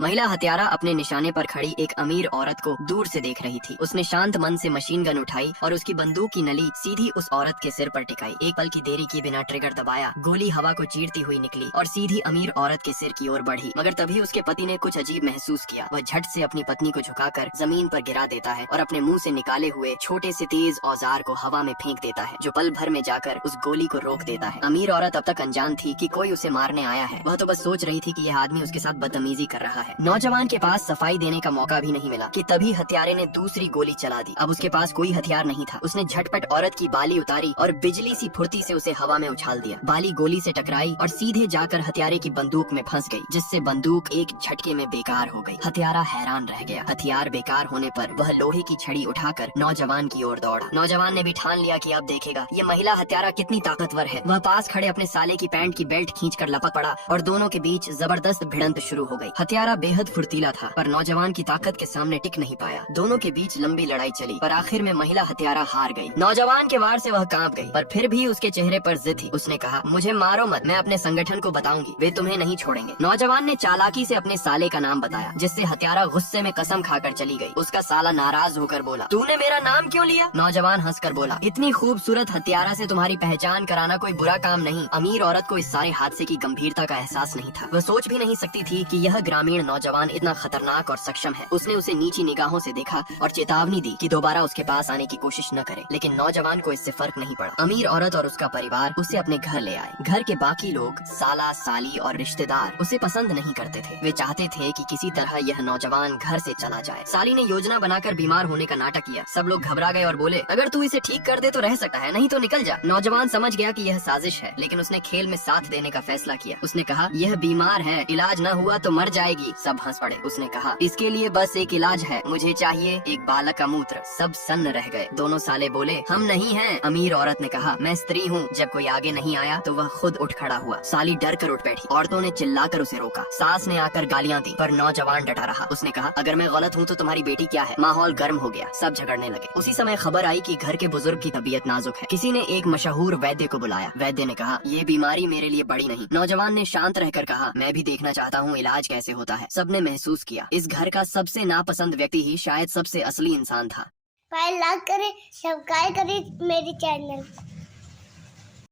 महिला हत्यारा अपने निशाने पर खड़ी एक अमीर औरत को दूर से देख रही थी। उसने शांत मन से मशीन गन उठाई और उसकी बंदूक की नली सीधी उस औरत के सिर पर टिकाई। एक पल की देरी किए बिना ट्रिगर दबाया, गोली हवा को चीरती हुई निकली और सीधी अमीर औरत के सिर की ओर बढ़ी। मगर तभी उसके पति ने कुछ अजीब महसूस किया। वह झट से अपनी पत्नी को झुकाकर जमीन पर गिरा देता है और अपने मुंह से निकाले हुए छोटे से तेज औजार को हवा में फेंक देता है, जो पल भर में जाकर उस गोली को रोक देता है। अमीर औरत अब तक अनजान थी कि कोई उसे मारने आया है। वह तो बस सोच रही थी कि यह आदमी उसके साथ बदतमीजी कर रहा है। नौजवान के पास सफाई देने का मौका भी नहीं मिला कि तभी हत्यारे ने दूसरी गोली चला दी। अब उसके पास कोई हथियार नहीं था। उसने झटपट औरत की बाली उतारी और बिजली सी फुर्ती से उसे हवा में उछाल दिया। बाली गोली से टकराई और सीधे जाकर हत्यारे की बंदूक में फंस गई, जिससे बंदूक एक झटके में बेकार हो गई। हत्यारा हैरान रह गया। हथियार बेकार होने पर वह लोहे की छड़ी उठाकर नौजवान की ओर दौड़ा। नौजवान ने भी ठान लिया कि अब देखेगा ये महिला हत्यारा कितनी ताकतवर है। वह पास खड़े अपने साले की पैंट की बेल्ट खींचकर लपक पड़ा और दोनों के बीच जबरदस्त भिड़ंत शुरू हो गई। हत्यारा बेहद फुर्तीला था पर नौजवान की ताकत के सामने टिक नहीं पाया। दोनों के बीच लंबी लड़ाई चली पर आखिर में महिला हत्यारा हार गई। नौजवान के वार से वह कांप गई पर फिर भी उसके चेहरे पर जिद थी। उसने कहा, मुझे मारो मत, मैं अपने संगठन को बताऊंगी, वे तुम्हें नहीं छोड़ेंगे। नौजवान ने चालाकी से अपने साले का नाम बताया, जिससे हत्यारा गुस्से में कसम खाकर चली गई। उसका साला नाराज होकर बोला, तूने मेरा नाम क्यों लिया? नौजवान हंसकर बोला, इतनी खूबसूरत हत्यारा से तुम्हारी पहचान कराना कोई बुरा काम नहीं। अमीर औरत को इस सारे हादसे की गंभीरता का एहसास नहीं था। वह सोच भी नहीं सकती थी कि यह ग्रामीण नौजवान इतना खतरनाक और सक्षम है। उसने उसे नीची निगाहों से देखा और चेतावनी दी कि दोबारा उसके पास आने की कोशिश न करे, लेकिन नौजवान को इससे फर्क नहीं पड़ा। अमीर औरत और उसका परिवार उसे अपने घर ले आए। घर के बाकी लोग, साला, साली और रिश्तेदार उसे पसंद नहीं करते थे। वे चाहते थे कि किसी तरह यह नौजवान घर से चला जाए। साली ने योजना बनाकर बीमार होने का नाटक किया। सब लोग घबरा गए और बोले, अगर तू इसे ठीक कर दे तो रह सकता है, नहीं तो निकल जा। नौजवान समझ गया कि यह साजिश है, लेकिन उसने खेल में साथ देने का फैसला किया। उसने कहा, यह बीमार है, इलाज न हुआ तो मर जाएगी। सब हंस पड़े। उसने कहा, इसके लिए बस एक इलाज है, मुझे चाहिए एक बालक का मूत्र। सब सन्न रह गए। दोनों साले बोले, हम नहीं हैं। अमीर औरत ने कहा, मैं स्त्री हूँ। जब कोई आगे नहीं आया तो वह खुद उठ खड़ा हुआ। साली डर कर उठ बैठी। औरतों ने चिल्लाकर उसे रोका। सास ने आकर गालियाँ दी पर नौजवान डटा रहा। उसने कहा, अगर मैं गलत हूँ तो तुम्हारी बेटी क्या है? माहौल गर्म हो गया। सब झगड़ने लगे। उसी समय खबर आई कि घर के बुजुर्ग की तबीयत नाजुक है। किसी ने एक मशहूर वैद्य को बुलाया। वैद्य ने कहा, ये बीमारी मेरे लिए बड़ी नहीं। नौजवान ने शांत रहकर कहा, मैं भी देखना चाहता हूँ इलाज कैसे होता है। सबने महसूस किया इस घर का सबसे नापसंद व्यक्ति ही शायद सबसे असली इंसान था। लाइक करें, सब्सक्राइब करें मेरी चैनल।